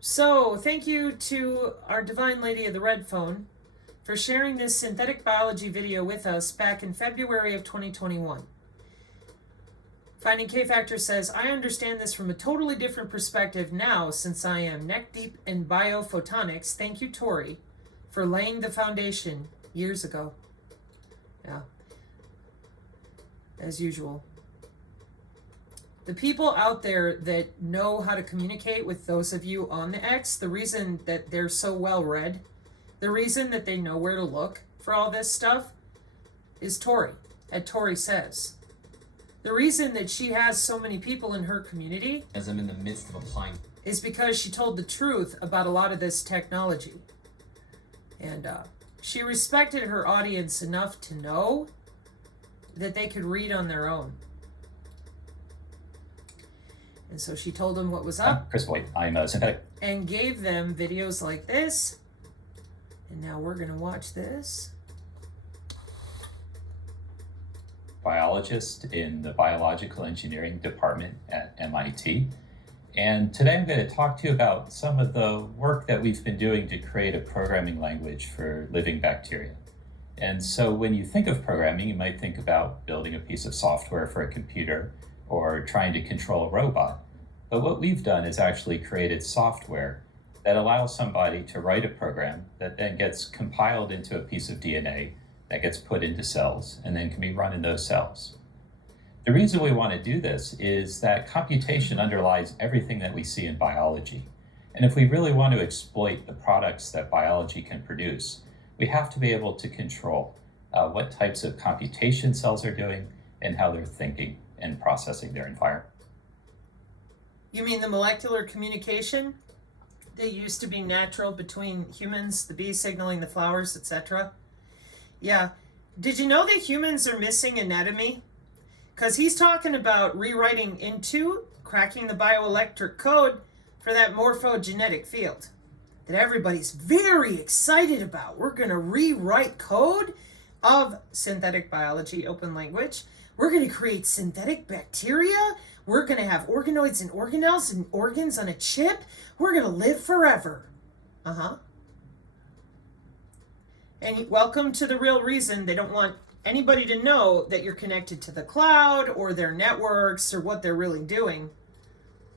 So, thank you to our Divine Lady of the Red Phone for sharing this synthetic biology video with us back in February of 2021. Finding K Factor says, I understand this from a totally different perspective now since I am neck deep in biophotonics. Thank you, Tori, for laying the foundation years ago. Yeah, as usual. The people out there that know how to communicate with those of you on the X, the reason that they're so well read, the reason that they know where to look for all this stuff is Tori, at Tori Says. The reason that she has so many people in her community, as I'm in the midst of applying, is because she told the truth about a lot of this technology. And she respected her audience enough to know that they could read on their own. And so she told them what was up. I'm Chris Boyd. I'm a synthetic. And gave them videos like this. And now we're going to watch this. Biologist in the biological engineering department at MIT. And today I'm going to talk to you about some of the work that we've been doing to create a programming language for living bacteria. And so when you think of programming, you might think about building a piece of software for a computer or trying to control a robot. But what we've done is actually created software that allows somebody to write a program that then gets compiled into a piece of DNA that gets put into cells and then can be run in those cells. The reason we want to do this is that computation underlies everything that we see in biology. And if we really want to exploit the products that biology can produce, we have to be able to control what types of computation cells are doing and how they're thinking and processing their environment. You mean the molecular communication that used to be natural between humans, the bees signaling the flowers, etc.? Yeah. Did you know that humans are missing anatomy? Because he's talking about rewriting into, cracking the bioelectric code for that morphogenetic field that everybody's very excited about. We're going to rewrite code of synthetic biology, open language. We're going to create synthetic bacteria. We're going to have organoids and organelles and organs on a chip. We're going to live forever. And welcome to the real reason they don't want anybody to know that you're connected to the cloud or their networks or what they're really doing,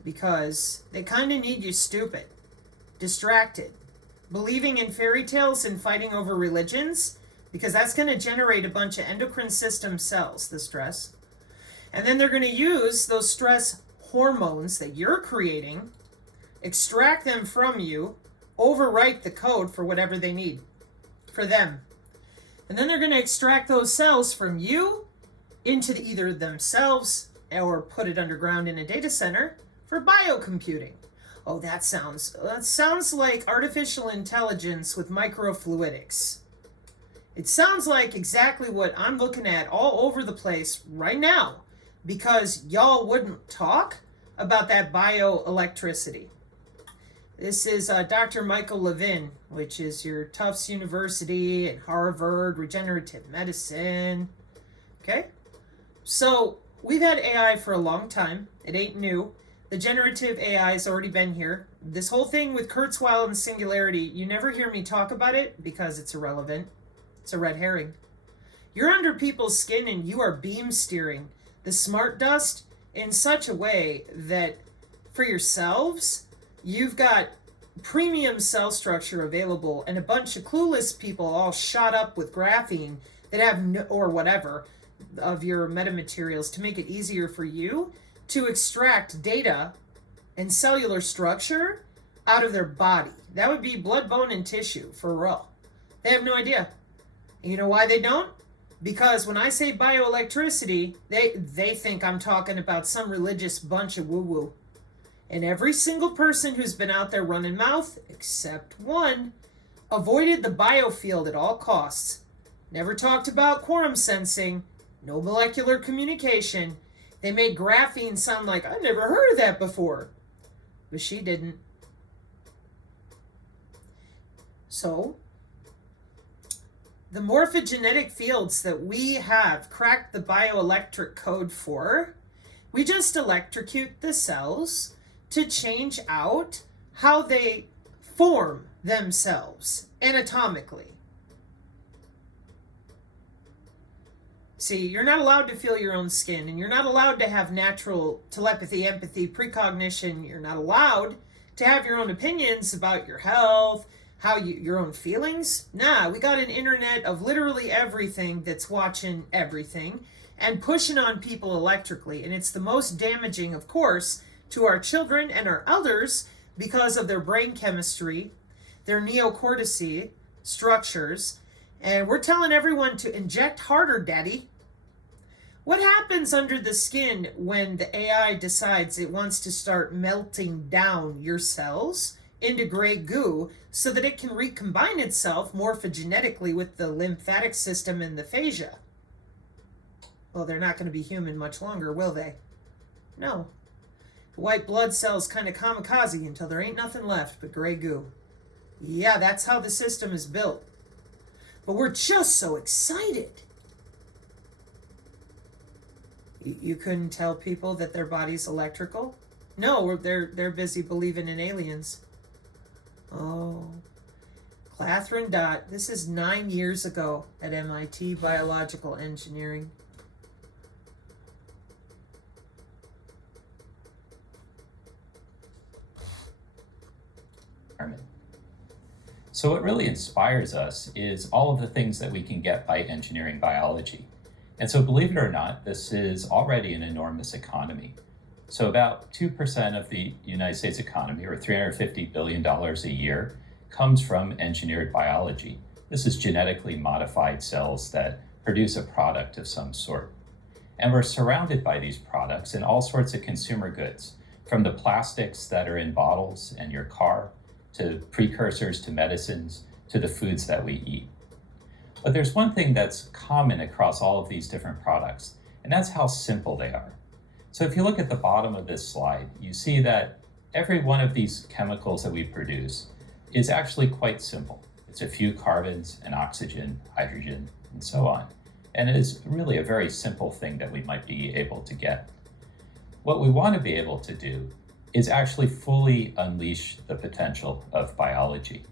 because they kind of need you stupid, distracted, believing in fairy tales and fighting over religions, because that's going to generate a bunch of endocrine system cells, the stress. And then they're going to use those stress hormones that you're creating, extract them from you, overwrite the code for whatever they need for them. And then they're going to extract those cells from you into either themselves or put it underground in a data center for biocomputing. Oh, that sounds like artificial intelligence with microfluidics. It sounds like exactly what I'm looking at all over the place right now, because y'all wouldn't talk about that bioelectricity. This is Dr. Michael Levin, which is your Tufts University and Harvard regenerative medicine. Okay? So we've had AI for a long time. It ain't new. The generative AI has already been here. This whole thing with Kurzweil and singularity, you never hear me talk about it because it's irrelevant. It's a red herring. You're under people's skin and you are beam steering the smart dust in such a way that for yourselves, you've got premium cell structure available and a bunch of clueless people all shot up with graphene that have no, or whatever of your metamaterials to make it easier for you to extract data and cellular structure out of their body. That would be blood, bone, and tissue for real. They have no idea. And you know why they don't? Because when I say bioelectricity, they think I'm talking about some religious bunch of woo-woo. And every single person who's been out there running mouth, except one, avoided the biofield at all costs. Never talked about quorum sensing, no molecular communication. They made graphene sound like, I've never heard of that before. But she didn't. So, the morphogenetic fields that we have cracked the bioelectric code for, we just electrocute the cells to change out how they form themselves anatomically. See, you're not allowed to feel your own skin, and you're not allowed to have natural telepathy, empathy, precognition. You're not allowed to have your own opinions about your health, your own feelings. Nah, we got an internet of literally everything that's watching everything and pushing on people electrically. And it's the most damaging, of course, to our children and our elders because of their brain chemistry, their neocortex structures. And we're telling everyone to inject harder, daddy. What happens under the skin when the AI decides it wants to start melting down your cells into gray goo so that it can recombine itself morphogenetically with the lymphatic system and the fascia? Well, they're not going to be human much longer, will they? No. The white blood cells kind of kamikaze until there ain't nothing left but gray goo. Yeah, that's how the system is built. But we're just so excited. You couldn't tell people that their body's electrical? No, they're busy believing in aliens. Oh, Catherine Dot. This is 9 years ago at MIT Biological Engineering. So what really inspires us is all of the things that we can get by engineering biology. And so believe it or not, this is already an enormous economy. So about 2% of the United States economy, or $350 billion a year, comes from engineered biology. This is genetically modified cells that produce a product of some sort. And we're surrounded by these products in all sorts of consumer goods, from the plastics that are in bottles in your car, to precursors to medicines, to the foods that we eat. But there's one thing that's common across all of these different products, and that's how simple they are. So if you look at the bottom of this slide, you see that every one of these chemicals that we produce is actually quite simple. It's a few carbons, an oxygen, hydrogen, and so on. And it is really a very simple thing that we might be able to get. What we want to be able to do is actually fully unleash the potential of biology.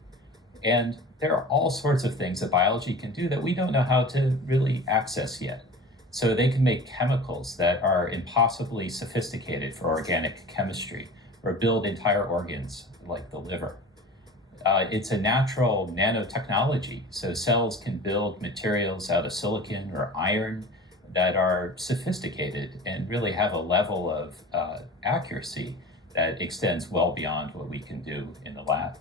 And there are all sorts of things that biology can do that we don't know how to really access yet. So they can make chemicals that are impossibly sophisticated for organic chemistry, or build entire organs like the liver. It's a natural nanotechnology, so cells can build materials out of silicon or iron that are sophisticated and really have a level of accuracy that extends well beyond what we can do in the lab.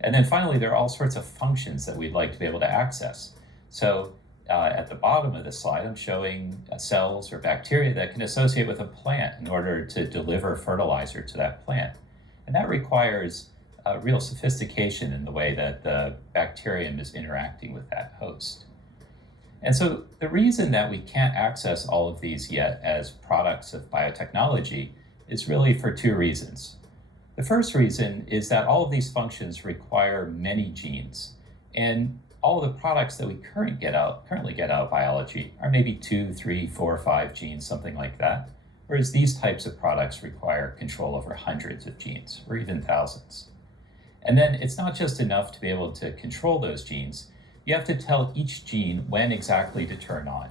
And then finally, there are all sorts of functions that we'd like to be able to access. So at the bottom of the slide, I'm showing cells or bacteria that can associate with a plant in order to deliver fertilizer to that plant. And that requires real sophistication in the way that the bacterium is interacting with that host. And so the reason that we can't access all of these yet as products of biotechnology is really for two reasons. The first reason is that all of these functions require many genes, and all of the products that we currently get out of biology are maybe 2, 3, 4, 5 genes, something like that, whereas these types of products require control over hundreds of genes, or even thousands. And then it's not just enough to be able to control those genes, you have to tell each gene when exactly to turn on,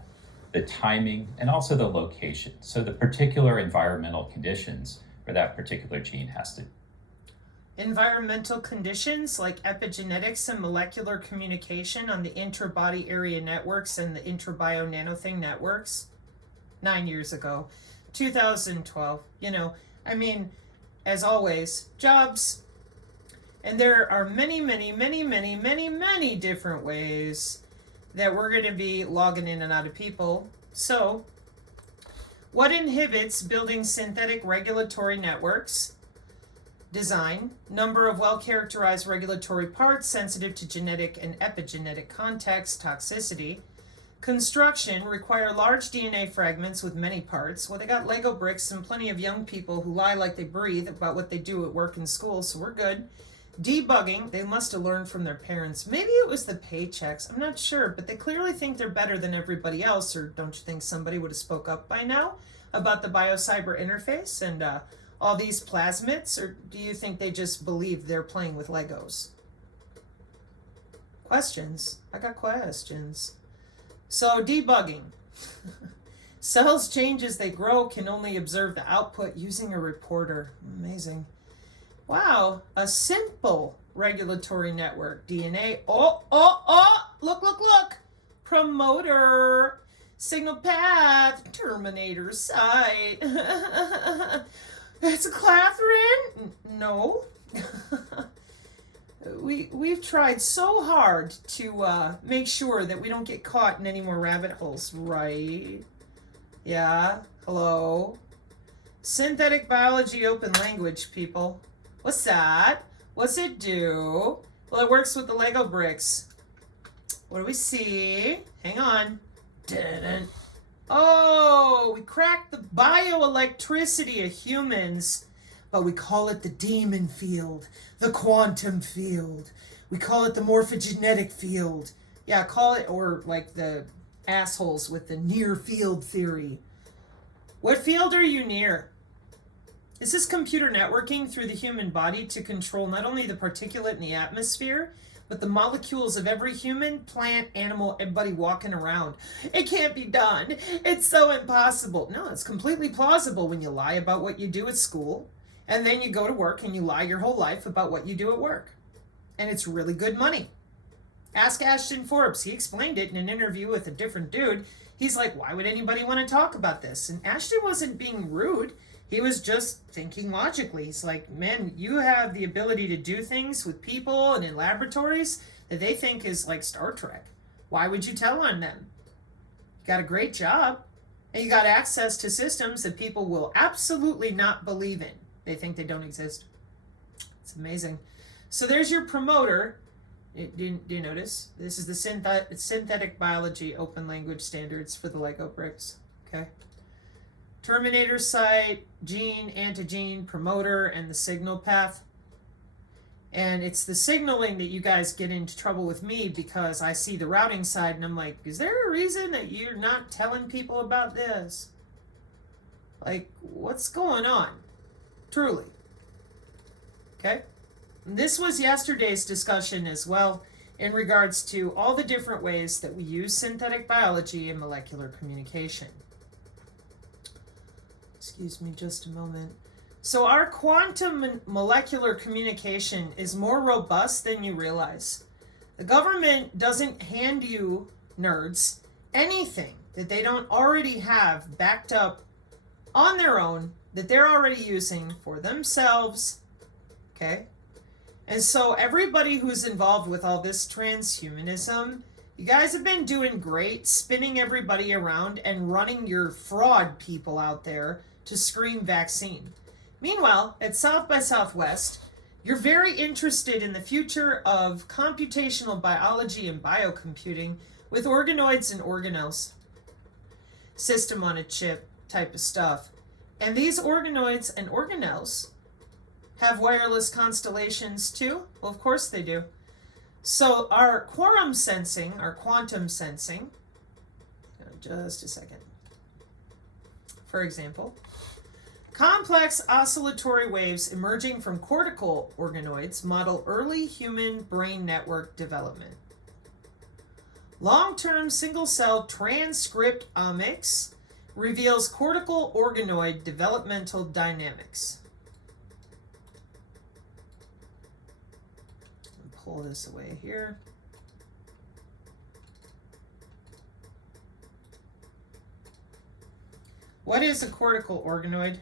the timing, and also the location, so the particular environmental conditions where that particular gene has to. Environmental conditions like epigenetics and molecular communication on the intra-body area networks and the intra-bio nanothing networks. 9 years ago, 2012. As always, jobs. And there are many different ways that we're going to be logging in and out of people. So, what inhibits building synthetic regulatory networks? Design, number of well-characterized regulatory parts sensitive to genetic and epigenetic context, toxicity. Construction, require large DNA fragments with many parts. Well, they got Lego bricks and plenty of young people who lie like they breathe about what they do at work and school, so we're good. Debugging, they must have learned from their parents. Maybe it was the paychecks, I'm not sure, but they clearly think they're better than everybody else, or don't you think somebody would have spoke up by now about the bio-cyber interface and all these plasmids, or do you think they just believe they're playing with Legos? Questions. I got questions. So debugging. Cells change as they grow, can only observe the output using a reporter. Amazing. Wow, a simple regulatory network. DNA. Oh, look. Promoter. Signal path. Terminator site. It's Catherine? No. We've tried so hard to make sure that we don't get caught in any more rabbit holes, right? Yeah, hello. Synthetic biology open language, people. What's that? What's it do? Well, it works with the Lego bricks. What do we see? Hang on. Didn't. Oh, we cracked the bioelectricity of humans, but we call it the demon field, the quantum field. We call it the morphogenetic field. Yeah, call it, or like the assholes with the near field theory. What field are you near? Is this computer networking through the human body to control not only the particulate in the atmosphere, but the molecules of every human, plant, animal, everybody walking around? It can't be done. It's so impossible. No, it's completely plausible when you lie about what you do at school, and then you go to work and you lie your whole life about what you do at work. And it's really good money. Ask Ashton Forbes. He explained it in an interview with a different dude. He's like, why would anybody want to talk about this? And Ashton wasn't being rude. He was just thinking logically. He's like, man, you have the ability to do things with people and in laboratories that they think is like Star Trek. Why would you tell on them? You got a great job, and you got access to systems that people will absolutely not believe in. They think they don't exist. It's amazing. So there's your promoter. Do you notice? This is the synthetic biology open language standards for the Lego bricks. Okay. Terminator site, gene, antigene, promoter, and the signal path. And it's the signaling that you guys get into trouble with me, because I see the routing side and I'm like, is there a reason that you're not telling people about this? Like, what's going on? Truly. Okay? And this was yesterday's discussion as well, in regards to all the different ways that we use synthetic biology in molecular communication. Excuse me just a moment. So our quantum molecular communication is more robust than you realize. The government doesn't hand you, nerds, anything that they don't already have backed up on their own, that they're already using for themselves. Okay? And so everybody who's involved with all this transhumanism, you guys have been doing great, spinning everybody around and running your fraud people out there to scream vaccine. Meanwhile, at South by Southwest, you're very interested in the future of computational biology and biocomputing with organoids and organelles. System on a chip type of stuff. And these organoids and organelles have wireless constellations too? Well, of course they do. So our quantum sensing, just a second. For example, complex oscillatory waves emerging from cortical organoids model early human brain network development. Long-term single-cell transcriptomics reveals cortical organoid developmental dynamics. Pull this away here. What is a cortical organoid?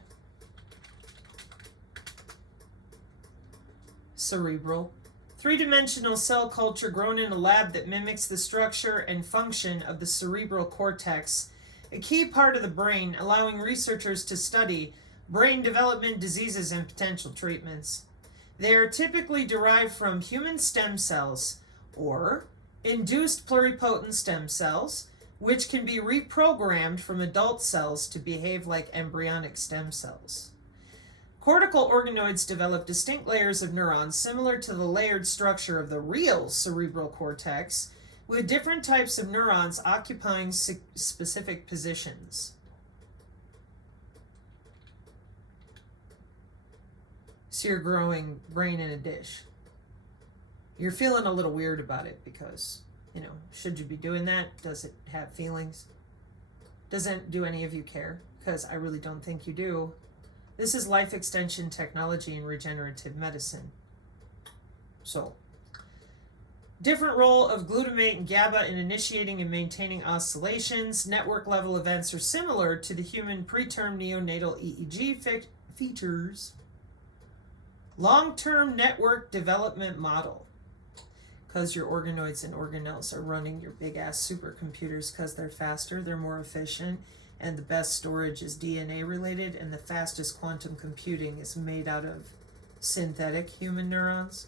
Cerebral. Three-dimensional cell culture grown in a lab that mimics the structure and function of the cerebral cortex, a key part of the brain, allowing researchers to study brain development, diseases, and potential treatments. They are typically derived from human stem cells or induced pluripotent stem cells, which can be reprogrammed from adult cells to behave like embryonic stem cells. Cortical organoids develop distinct layers of neurons similar to the layered structure of the real cerebral cortex, with different types of neurons occupying specific positions. So you're growing brain in a dish. You're feeling a little weird about it because, should you be doing that? Does it have feelings? Do any of you care? Because I really don't think you do. This is life extension technology and regenerative medicine. So, different role of glutamate and GABA in initiating and maintaining oscillations. Network level events are similar to the human preterm neonatal EEG features. Long-term network development model. Because your organoids and organelles are running your big-ass supercomputers because they're faster, they're more efficient, and the best storage is DNA related, and the fastest quantum computing is made out of synthetic human neurons.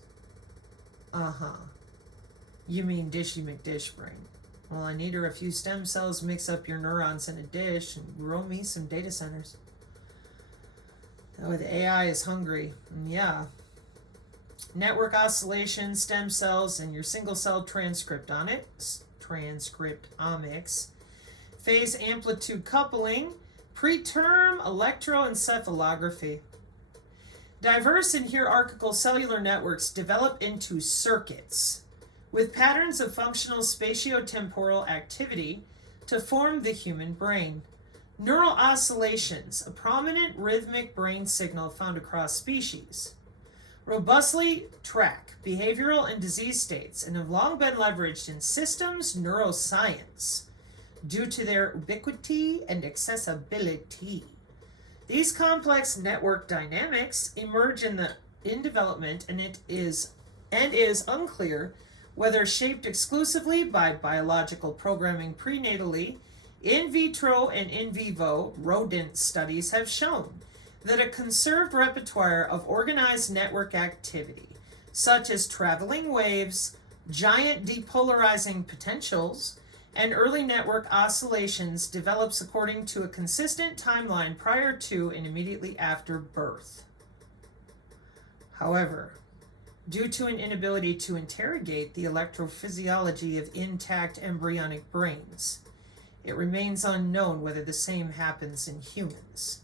You mean Dishy McDish brain. Well, I need her a few stem cells, mix up your neurons in a dish, and grow me some data centers. Oh, the AI is hungry. Yeah. Network oscillation, stem cells, and your single-cell transcriptomics, phase amplitude coupling, preterm electroencephalography. Diverse and hierarchical cellular networks develop into circuits with patterns of functional spatiotemporal activity to form the human brain. Neural oscillations, a prominent rhythmic brain signal found across species, robustly track behavioral and disease states and have long been leveraged in systems neuroscience due to their ubiquity and accessibility. These complex network dynamics emerge in development, and it is unclear whether shaped exclusively by biological programming prenatally. In vitro and in vivo rodent studies have shown that a conserved repertoire of organized network activity, such as traveling waves, giant depolarizing potentials, and early network oscillations, develops according to a consistent timeline prior to and immediately after birth. However, due to an inability to interrogate the electrophysiology of intact embryonic brains, it remains unknown whether the same happens in humans.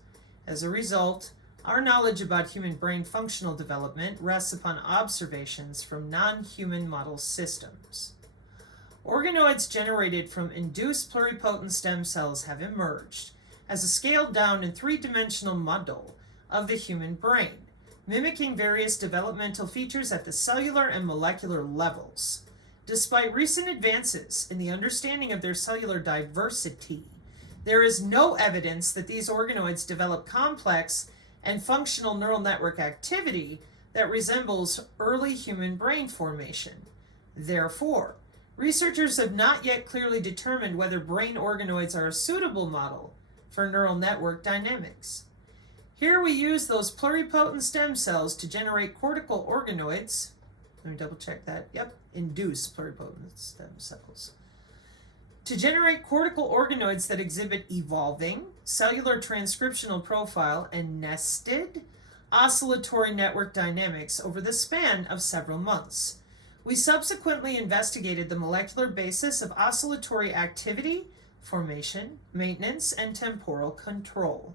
As a result, our knowledge about human brain functional development rests upon observations from non-human model systems. Organoids generated from induced pluripotent stem cells have emerged as a scaled-down and three-dimensional model of the human brain, mimicking various developmental features at the cellular and molecular levels. Despite recent advances in the understanding of their cellular diversity, there is no evidence that these organoids develop complex and functional neural network activity that resembles early human brain formation. Therefore, researchers have not yet clearly determined whether brain organoids are a suitable model for neural network dynamics. Here we use those pluripotent stem cells to generate cortical organoids. Let me double check that. Yep, induce pluripotent stem cells. To generate cortical organoids that exhibit evolving cellular transcriptional profile and nested oscillatory network dynamics over the span of several months. We subsequently investigated the molecular basis of oscillatory activity, formation, maintenance, and temporal control.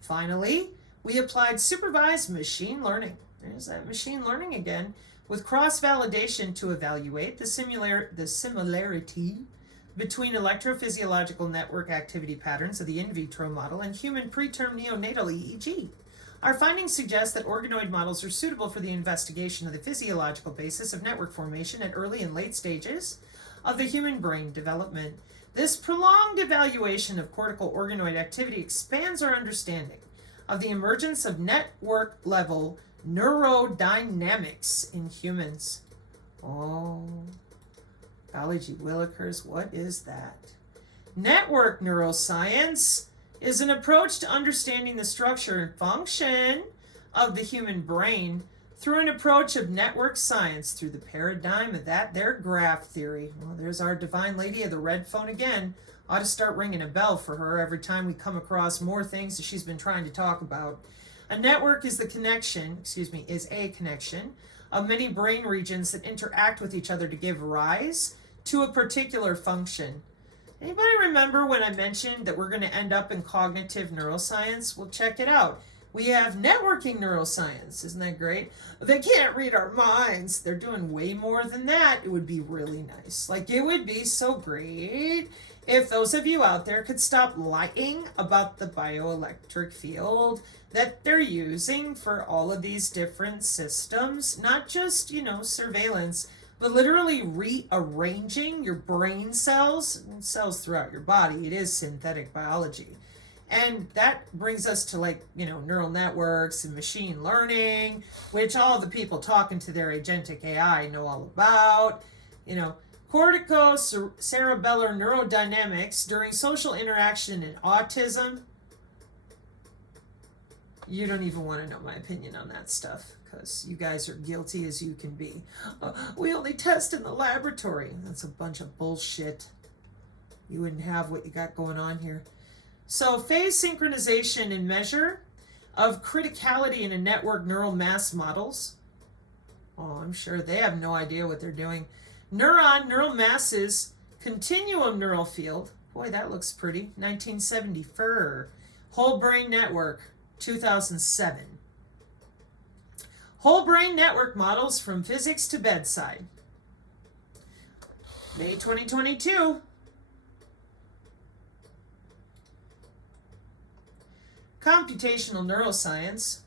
Finally, we applied supervised machine learning. There's that machine learning again, with cross-validation to evaluate the similarity between electrophysiological network activity patterns of the in vitro model and human preterm neonatal EEG. Our findings suggest that organoid models are suitable for the investigation of the physiological basis of network formation at early and late stages of the human brain development. This prolonged evaluation of cortical organoid activity expands our understanding of the emergence of network-level neurodynamics in humans. Oh, golly gee willikers, what is that? Network neuroscience is an approach to understanding the structure and function of the human brain through an approach of network science through the paradigm of that there graph theory. Well, there's our divine lady of the red phone again. Ought to start ringing a bell for her every time we come across more things that she's been trying to talk about. A network is a connection of many brain regions that interact with each other to give rise to a particular function. Anybody remember when I mentioned that we're going to end up in cognitive neuroscience? Well, check it out. We have networking neuroscience. Isn't that great? They can't read our minds. They're doing way more than that. It would be really nice. Like, it would be so great if those of you out there could stop lying about the bioelectric field that they're using for all of these different systems, not just, surveillance, but literally rearranging your brain cells throughout your body. It is synthetic biology. And that brings us to neural networks and machine learning, which all the people talking to their agentic AI know all about. Corticocerebellar neurodynamics during social interaction in autism. You don't even want to know my opinion on that stuff, because you guys are guilty as you can be. We only test in the laboratory. That's a bunch of bullshit. You wouldn't have what you got going on here. So phase synchronization and measure of criticality in a network neural mass models. Oh, I'm sure they have no idea what they're doing. Neural masses, continuum neural field. Boy, that looks pretty. 1974. Whole brain network, 2007. Whole brain network models from physics to bedside. May 2022. Computational neuroscience.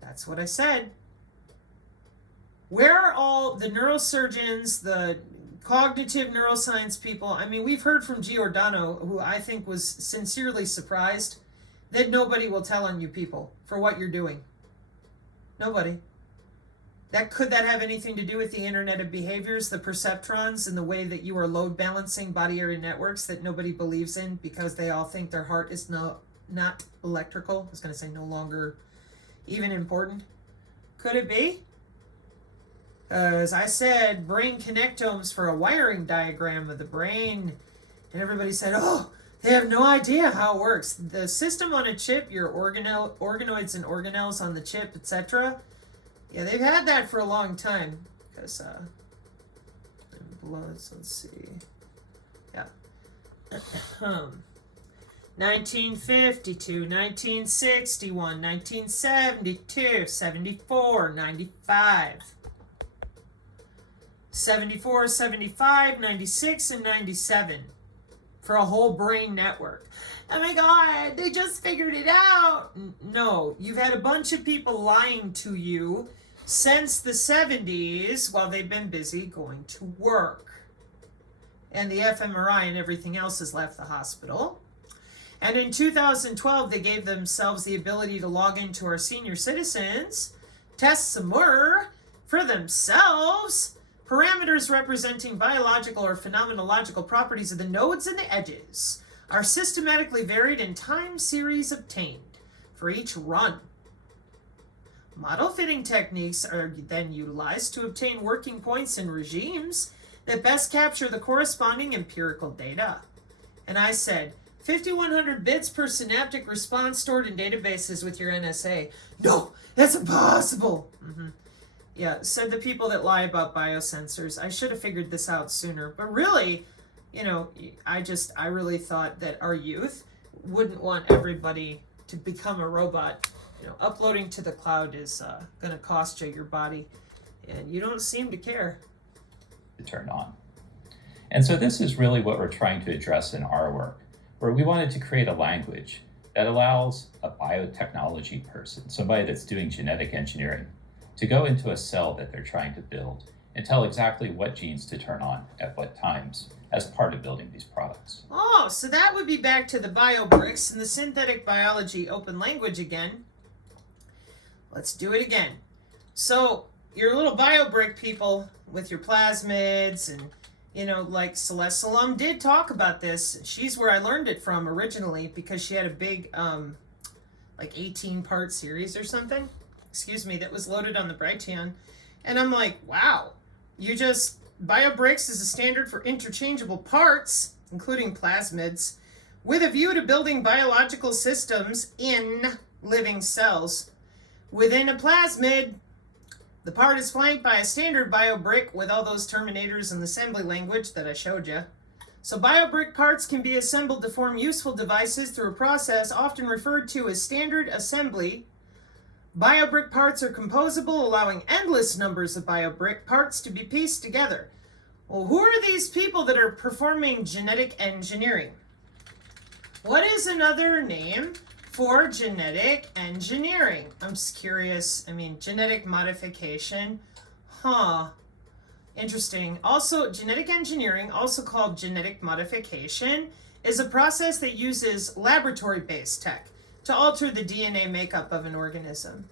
That's what I said. Where are all the neurosurgeons, the cognitive neuroscience people? I mean, we've heard from Giordano, who I think was sincerely surprised that nobody will tell on you people for what you're doing. Nobody. Could that have anything to do with the Internet of Behaviors, the perceptrons, and the way that you are load balancing body area networks that nobody believes in because they all think their heart is not electrical? I was going to say no longer even important. Could it be? As I said, brain connectomes for a wiring diagram of the brain. And everybody said, oh, they have no idea how it works. The system on a chip, your organoids and organelles on the chip, etc. Yeah, they've had that for a long time. Because, let's see. Yeah. 1952, 1961, 1972, 74, 95. 74, 75, 96, and 97 for a whole brain network. Oh my God, they just figured it out. No, you've had a bunch of people lying to you since the 70s while they've been busy going to work. And the fMRI and everything else has left the hospital. And in 2012, they gave themselves the ability to log into our senior citizens, test some more for themselves. Parameters representing biological or phenomenological properties of the nodes and the edges are systematically varied in time series obtained for each run. Model fitting techniques are then utilized to obtain working points and regimes that best capture the corresponding empirical data. And I said, 5,100 bits per synaptic response stored in databases with your NSA. No, that's impossible. Yeah, said the people that lie about biosensors. I should have figured this out sooner. But really, I really thought that our youth wouldn't want everybody to become a robot. Uploading to the cloud is going to cost you your body. And you don't seem to care. To turn on. And so this is really what we're trying to address in our work, where we wanted to create a language that allows a biotechnology person, somebody that's doing genetic engineering, to go into a cell that they're trying to build and tell exactly what genes to turn on at what times as part of building these products. Oh, so that would be back to the biobricks and the synthetic biology open language again. Let's do it again. So your little biobrick people with your plasmids and, like Celeste Salum did talk about this. She's where I learned it from originally because she had a big, 18-part series or something. That was loaded on the Brighteon. And I'm like, wow, BioBricks is a standard for interchangeable parts, including plasmids, with a view to building biological systems in living cells. Within a plasmid, the part is flanked by a standard BioBrick with all those terminators and assembly language that I showed you. So biobrick parts can be assembled to form useful devices through a process often referred to as standard assembly. Biobrick parts are composable, allowing endless numbers of biobrick parts to be pieced together. Well, who are these people that are performing genetic engineering? What is another name for genetic engineering? I'm just curious. Genetic modification. Interesting. Also, genetic engineering, also called genetic modification, is a process that uses laboratory-based tech to alter the DNA makeup of an organism.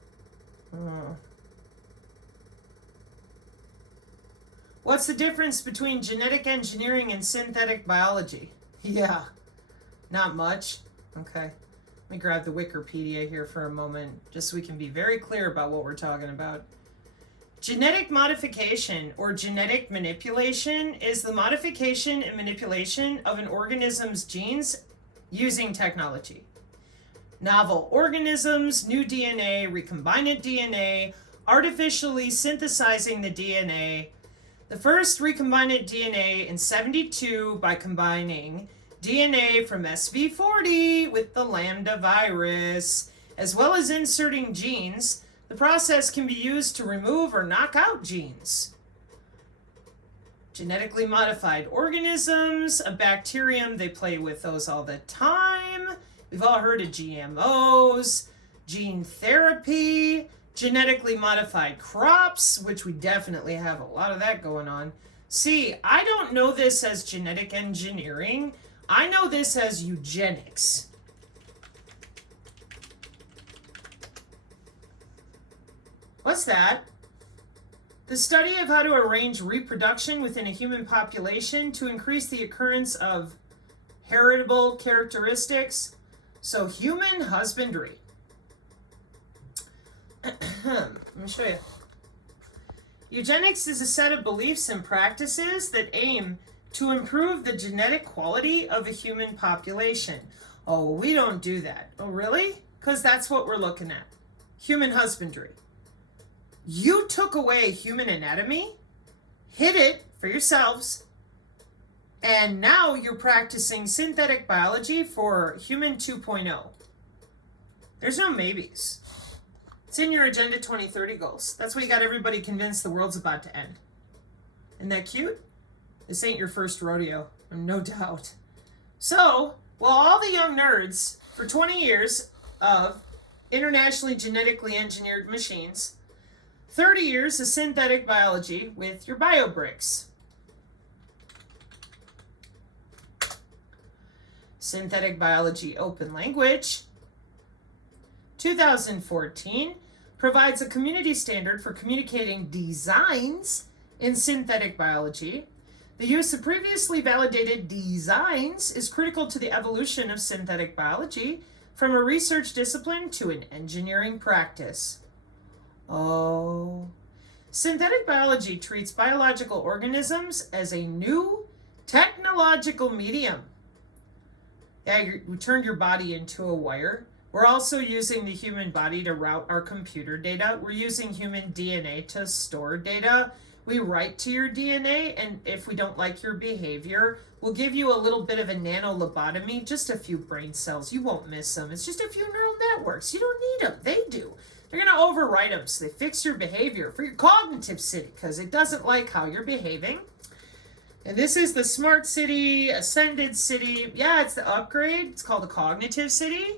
What's the difference between genetic engineering and synthetic biology? Yeah, not much. Okay. Let me grab the Wikipedia here for a moment, just so we can be very clear about what we're talking about. Genetic modification, or genetic manipulation, is the modification and manipulation of an organism's genes using technology. Novel organisms, new DNA, recombinant DNA, artificially synthesizing the DNA. The first recombinant DNA in 1972 by combining DNA from SV40 with the lambda virus, as well as inserting genes. The process can be used to remove or knock out genes. Genetically modified organisms, a bacterium, they play with those all the time. We've all heard of GMOs, gene therapy, genetically modified crops, which we definitely have a lot of that going on. See, I don't know this as genetic engineering. I know this as eugenics. What's that? The study of how to arrange reproduction within a human population to increase the occurrence of heritable characteristics. So human husbandry. Let me show you. Eugenics is a set of beliefs and practices that aim to improve the genetic quality of a human population. Oh, we don't do that. Oh, really? Because that's what we're looking at. Human husbandry. You took away human anatomy, hid it for yourselves, and now you're practicing synthetic biology for human 2.0. There's no maybes. It's in your Agenda 2030 goals. That's why you got everybody convinced the world's about to end. Isn't that cute? This ain't your first rodeo, no doubt. So, well, all the young nerds, for 20 years of internationally genetically engineered machines, 30 years of synthetic biology with your biobricks. Synthetic Biology Open Language, 2014, provides a community standard for communicating designs in synthetic biology. The use of previously validated designs is critical to the evolution of synthetic biology from a research discipline to an engineering practice. Oh. Synthetic biology treats biological organisms as a new technological medium. Yeah, we turned your body into a wire. We're also using the human body to route our computer data. We're using human DNA to store data. We write to your DNA, and if we don't like your behavior, we'll give you a little bit of a nano-lobotomy, just a few brain cells. You won't miss them. It's just a few neural networks. You don't need them. They do. They're going to overwrite them, so they fix your behavior for your cognitive city, because it doesn't like how you're behaving. And this is the smart city, ascended city. Yeah, it's the upgrade. It's called the cognitive city.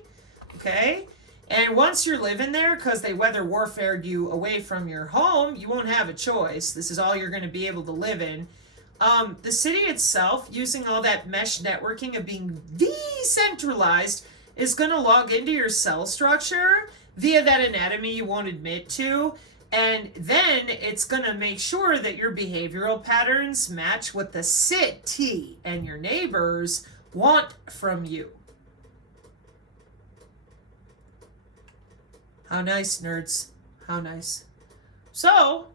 Okay? And once you're living there, because they weather warfared you away from your home, you won't have a choice. This is all you're going to be able to live in. The city itself, using all that mesh networking of being decentralized, is going to log into your cell structure via that anatomy you won't admit to. And then it's going to make sure that your behavioral patterns match what the city and your neighbors want from you. How nice, nerds. How nice. So,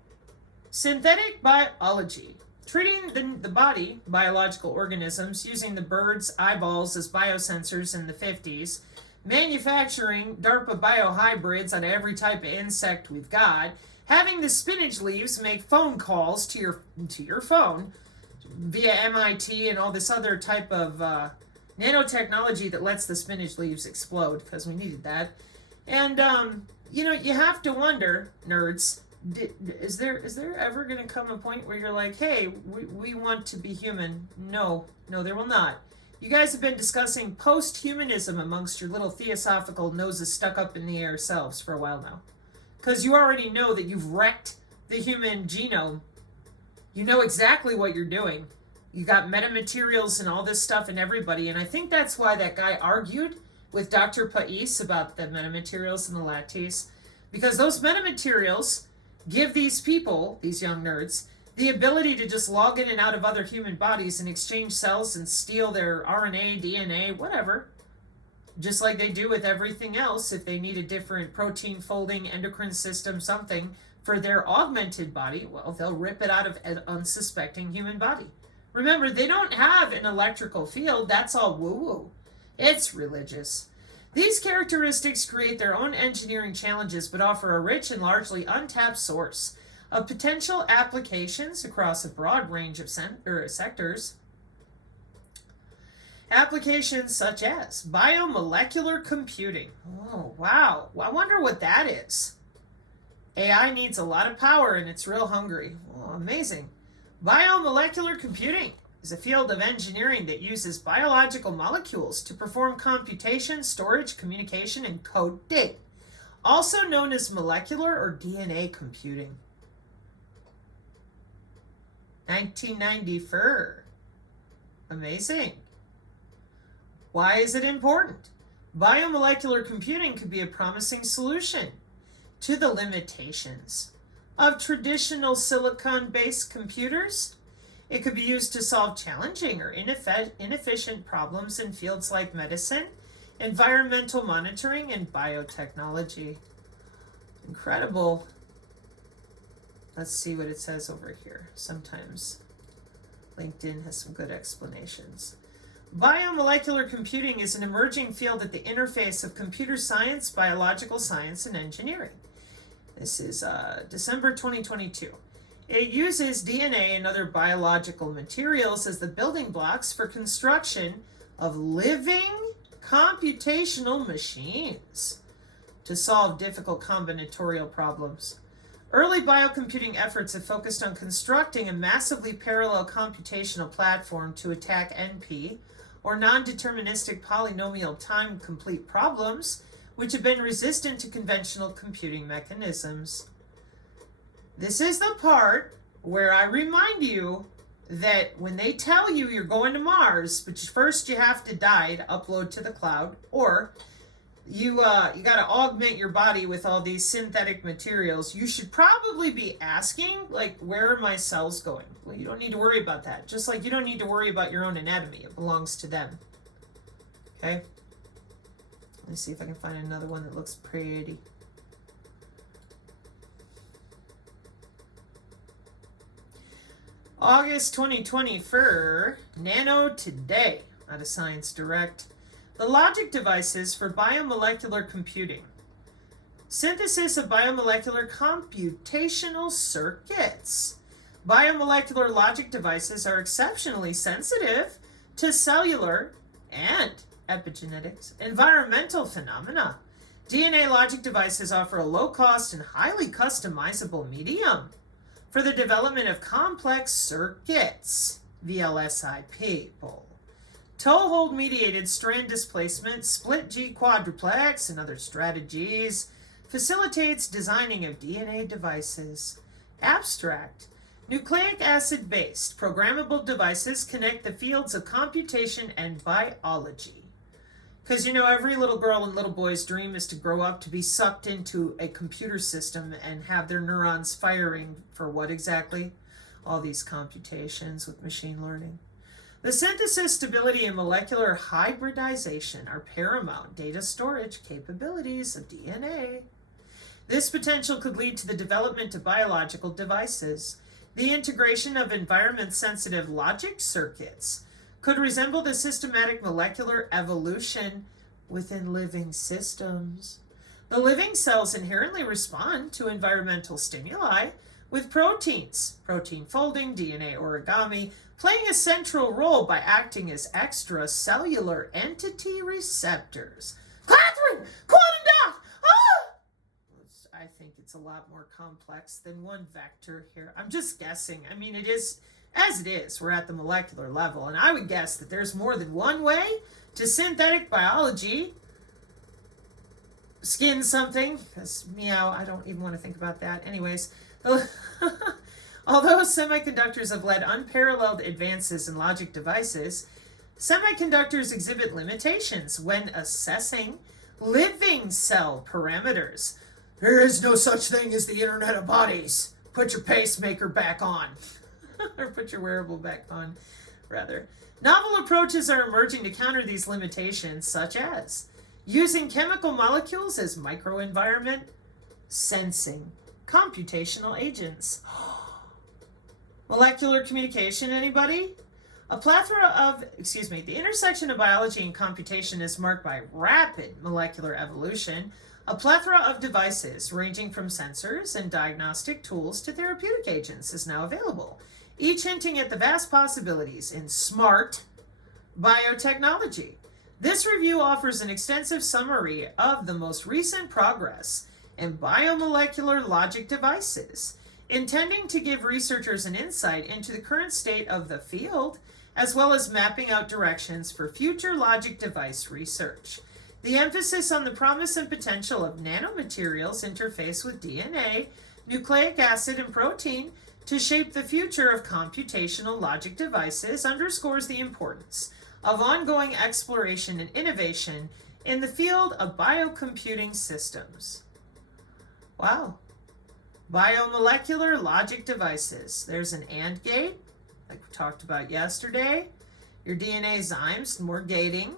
synthetic biology. Treating the body, biological organisms, using the bird's eyeballs as biosensors in the 50s. Manufacturing DARPA biohybrids on every type of insect we've got. Having the spinach leaves make phone calls to your phone. via MIT and all this other type of nanotechnology that lets the spinach leaves explode, because we needed that. And you have to wonder, nerds, is there ever going to come a point where you're like, hey, we want to be human? No, there will not. You guys have been discussing post-humanism amongst your little theosophical noses stuck up in the air selves for a while now. Because you already know that you've wrecked the human genome. You know exactly what you're doing. You got metamaterials and all this stuff in everybody, and I think that's why that guy argued with Dr. Pais about the metamaterials and the lattice, because those metamaterials give these people, these young nerds, the ability to just log in and out of other human bodies and exchange cells and steal their RNA, DNA, whatever, just like they do with everything else. If they need a different protein folding, endocrine system, something for their augmented body, well, they'll rip it out of an unsuspecting human body. Remember, they don't have an electrical field. That's all woo-woo. It's religious. These characteristics create their own engineering challenges, but offer a rich and largely untapped source of potential applications across a broad range of sectors. Applications such as biomolecular computing. Oh, wow. I wonder what that is. AI needs a lot of power and it's real hungry. Oh, amazing. Biomolecular computing is a field of engineering that uses biological molecules to perform computation, storage, communication, and coding, also known as molecular or DNA computing. 1994. Amazing. Why is it important? Biomolecular computing could be a promising solution to the limitations of traditional silicon-based computers. It could be used to solve challenging or inefficient problems in fields like medicine, environmental monitoring, and biotechnology. Incredible. Let's see what it says over here. Sometimes LinkedIn has some good explanations. Biomolecular computing is an emerging field at the interface of computer science, biological science, and engineering. This is December 2022. It uses DNA and other biological materials as the building blocks for construction of living computational machines to solve difficult combinatorial problems. Early biocomputing efforts have focused on constructing a massively parallel computational platform to attack NP, or non-deterministic polynomial time-complete problems, which have been resistant to conventional computing mechanisms. This is the part where I remind you that when they tell you you're going to Mars, but first you have to die to upload to the cloud, or you got to augment your body with all these synthetic materials, you should probably be asking, like, where are my cells going? Well, you don't need to worry about that. Just like you don't need to worry about your own anatomy. It belongs to them. Okay? Let me see if I can find another one that looks pretty. August 2020 for Nano Today out of Science Direct. The logic devices for biomolecular computing. Synthesis of biomolecular computational circuits. Biomolecular logic devices are exceptionally sensitive to cellular and epigenetics, environmental phenomena. DNA logic devices offer a low-cost and highly customizable medium for the development of complex circuits, VLSI people. Toe-hold mediated strand displacement, split G quadruplex, and other strategies facilitates designing of DNA devices. Abstract. Nucleic acid-based programmable devices connect the fields of computation and biology. Because, every little girl and little boy's dream is to grow up to be sucked into a computer system and have their neurons firing for what exactly? All these computations with machine learning. The synthesis, stability, and molecular hybridization are paramount data storage capabilities of DNA. This potential could lead to the development of biological devices. The integration of environment-sensitive logic circuits could resemble the systematic molecular evolution within living systems. The living cells inherently respond to environmental stimuli, with proteins, protein folding, DNA origami, playing a central role by acting as extracellular entity receptors. Catherine! Quantum dot! Ah! I think it's a lot more complex than one vector here. I'm just guessing. I mean, it is, as it is, we're at the molecular level, and I would guess that there's more than one way to synthetic biology skin something, because meow, I don't even want to think about that. Anyways, although semiconductors have led unparalleled advances in logic devices, semiconductors exhibit limitations when assessing living cell parameters. There is no such thing as the Internet of Bodies. Put your pacemaker back on. Or put your wearable back on, rather. Novel approaches are emerging to counter these limitations, such as using chemical molecules as microenvironment sensing, computational agents. Molecular communication, anybody? The intersection of biology and computation is marked by rapid molecular evolution. A plethora of devices, ranging from sensors and diagnostic tools to therapeutic agents, is now available, each hinting at the vast possibilities in smart biotechnology. This review offers an extensive summary of the most recent progress in biomolecular logic devices, intending to give researchers an insight into the current state of the field, as well as mapping out directions for future logic device research. The emphasis on the promise and potential of nanomaterials interface with DNA, nucleic acid, and protein to shape the future of computational logic devices underscores the importance of ongoing exploration and innovation in the field of biocomputing systems. Wow. Biomolecular logic devices. There's an AND gate, like we talked about yesterday. Your DNA zymes, more gating,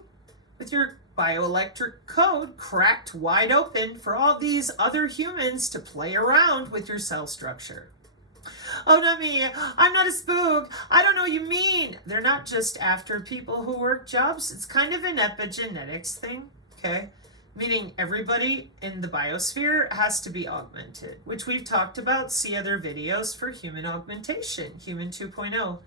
with your bioelectric code cracked wide open for all these other humans to play around with your cell structure. Oh, not me. I'm not a spook. I don't know what you mean. They're not just after people who work jobs. It's kind of an epigenetics thing, okay? Meaning everybody in the biosphere has to be augmented, which we've talked about. See other videos for human augmentation, Human 2.0.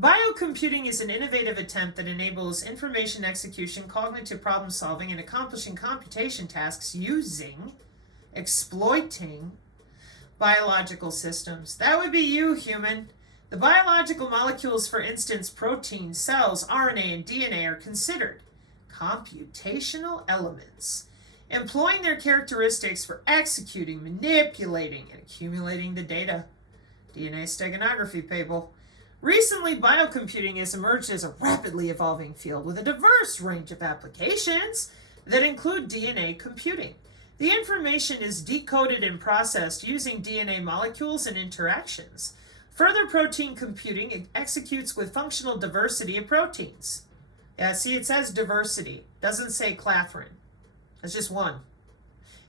Biocomputing is an innovative attempt that enables information execution, cognitive problem solving, and accomplishing computation tasks exploiting biological systems. That would be you, human. The biological molecules, for instance, proteins, cells, RNA, and DNA, are considered computational elements, employing their characteristics for executing, manipulating, and accumulating the data. DNA steganography, people. Recently, biocomputing has emerged as a rapidly evolving field with a diverse range of applications that include DNA computing. The information is decoded and processed using DNA molecules and interactions. Further protein computing executes with functional diversity of proteins. Yeah, see, it says diversity. Doesn't say Catherine. It's just one.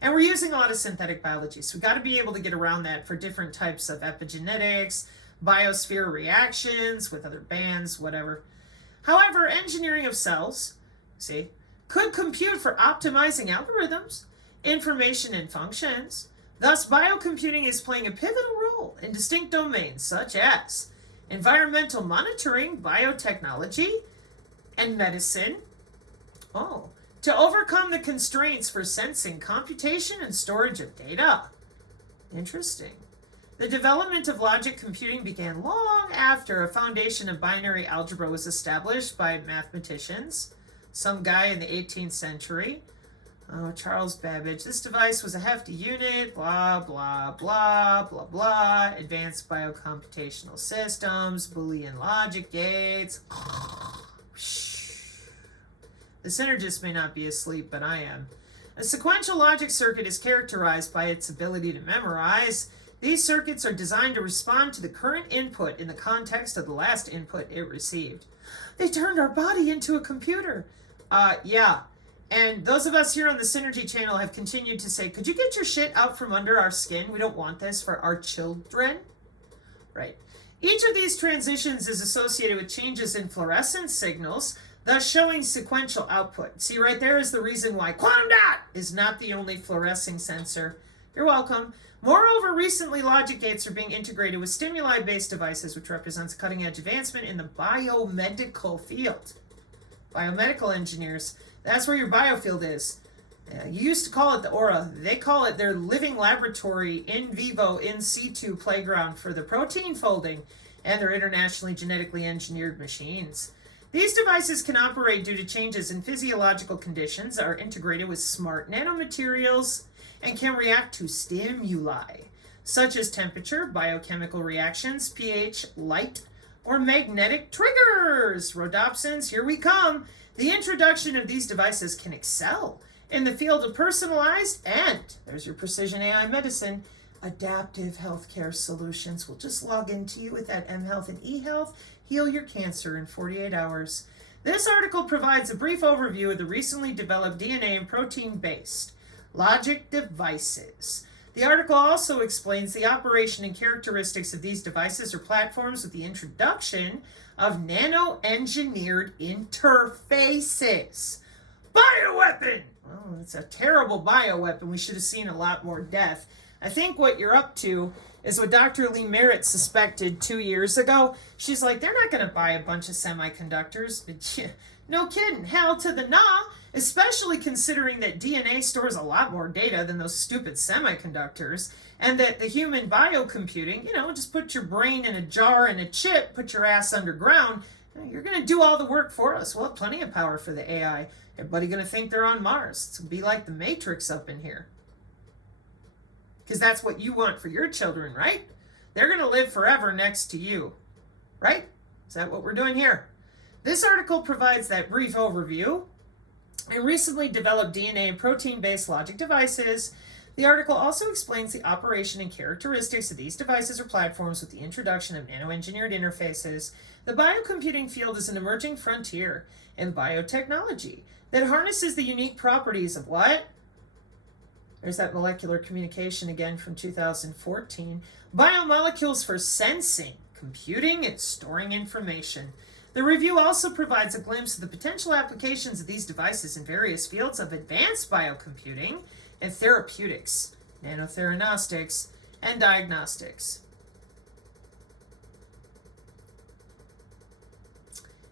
And we're using a lot of synthetic biology, so we've got to be able to get around that for different types of epigenetics, biosphere reactions with other bands, whatever. However, engineering of cells, see, could compute for optimizing algorithms, information, and functions. Thus, biocomputing is playing a pivotal role in distinct domains such as environmental monitoring, biotechnology, and medicine. To overcome the constraints for sensing, computation, and storage of data. Interesting. The development of logic computing began long after a foundation of binary algebra was established by mathematicians, some guy in the 18th century. Charles Babbage. This device was a hefty unit, blah, blah, blah, blah, blah. Advanced biocomputational systems, Boolean logic gates. The synergist may not be asleep, but I am. A sequential logic circuit is characterized by its ability to memorize. These circuits are designed to respond to the current input in the context of the last input it received. They turned our body into a computer. Yeah. And those of us here on the Synergy channel have continued to say, could you get your shit out from under our skin? We don't want this for our children. Right. Each of these transitions is associated with changes in fluorescence signals, thus showing sequential output. See, right there is the reason why quantum dot is not the only fluorescing sensor. You're welcome. Moreover, recently logic gates are being integrated with stimuli-based devices, which represents a cutting-edge advancement in the biomedical field. Biomedical engineers, that's where your biofield is. You used to call it the aura. They call it their living laboratory, in vivo, in situ playground for the protein folding and their internationally genetically engineered machines. These devices can operate due to changes in physiological conditions, are integrated with smart nanomaterials, and can react to stimuli, such as temperature, biochemical reactions, pH, light, or magnetic triggers. Rhodopsins, here we come. The introduction of these devices can excel in the field of personalized and, there's your precision AI medicine, adaptive healthcare solutions. We'll just log into you with that mHealth and eHealth, heal your cancer in 48 hours. This article provides a brief overview of the recently developed DNA and protein-based logic devices. The article also explains the operation and characteristics of these devices or platforms with the introduction of nano-engineered interfaces. Bioweapon! Oh, it's a terrible bioweapon. We should have seen a lot more death. I think what you're up to is what Dr. Lee Merritt suspected 2 years ago. She's like, they're not going to buy a bunch of semiconductors. No kidding. Hell to the nah. Especially considering that DNA stores a lot more data than those stupid semiconductors, and that the human biocomputing, just put your brain in a jar and a chip, put your ass underground, you're going to do all the work for us. We'll have plenty of power for the AI. Everybody going to think they're on Mars. It's going to be like the Matrix up in here. Because that's what you want for your children, right? They're going to live forever next to you, right? Is that what we're doing here? This article provides that brief overview and recently developed DNA and protein-based logic devices. The article also explains the operation and characteristics of these devices or platforms with the introduction of nano-engineered interfaces. The biocomputing field is an emerging frontier in biotechnology that harnesses the unique properties of what? There's that molecular communication again from 2014. Biomolecules for sensing, computing, and storing information. The review also provides a glimpse of the potential applications of these devices in various fields of advanced biocomputing and therapeutics, nanotheranostics, and diagnostics.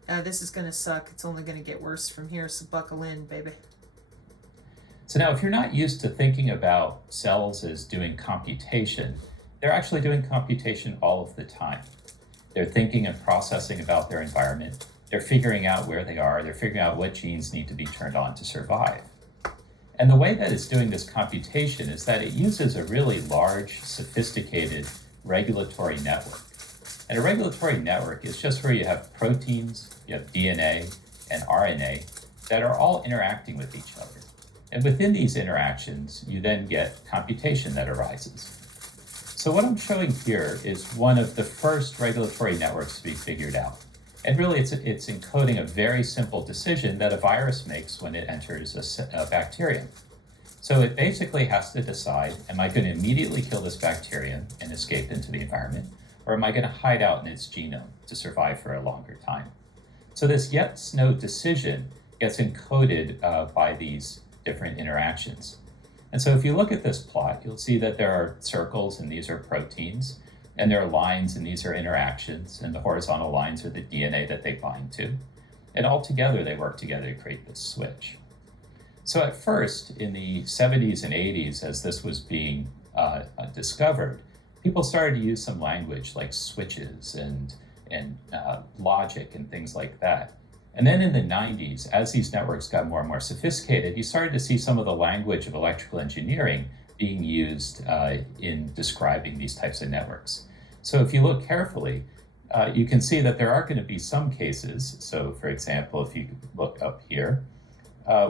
This is going to suck. It's only going to get worse from here, so buckle in, baby. So now, if you're not used to thinking about cells as doing computation, they're actually doing computation all of the time. They're thinking and processing about their environment. They're figuring out where they are. They're figuring out what genes need to be turned on to survive. And the way that it's doing this computation is that it uses a really large, sophisticated regulatory network. And a regulatory network is just where you have proteins, you have DNA and RNA that are all interacting with each other. And within these interactions, you then get computation that arises. So what I'm showing here is one of the first regulatory networks to be figured out. And really, it's encoding a very simple decision that a virus makes when it enters a bacterium. So it basically has to decide, am I going to immediately kill this bacterium and escape into the environment, or am I going to hide out in its genome to survive for a longer time? So this yes-no decision gets encoded by these different interactions. And so if you look at this plot, you'll see that there are circles, and these are proteins, and there are lines, and these are interactions, and the horizontal lines are the DNA that they bind to. And all together, they work together to create this switch. So at first, in the 70s and 80s, as this was being discovered, people started to use some language like switches and logic and things like that. And then in the 90s, as these networks got more and more sophisticated, you started to see some of the language of electrical engineering being used in describing these types of networks. So if you look carefully, you can see that there are going to be some cases. So for example, if you look up here,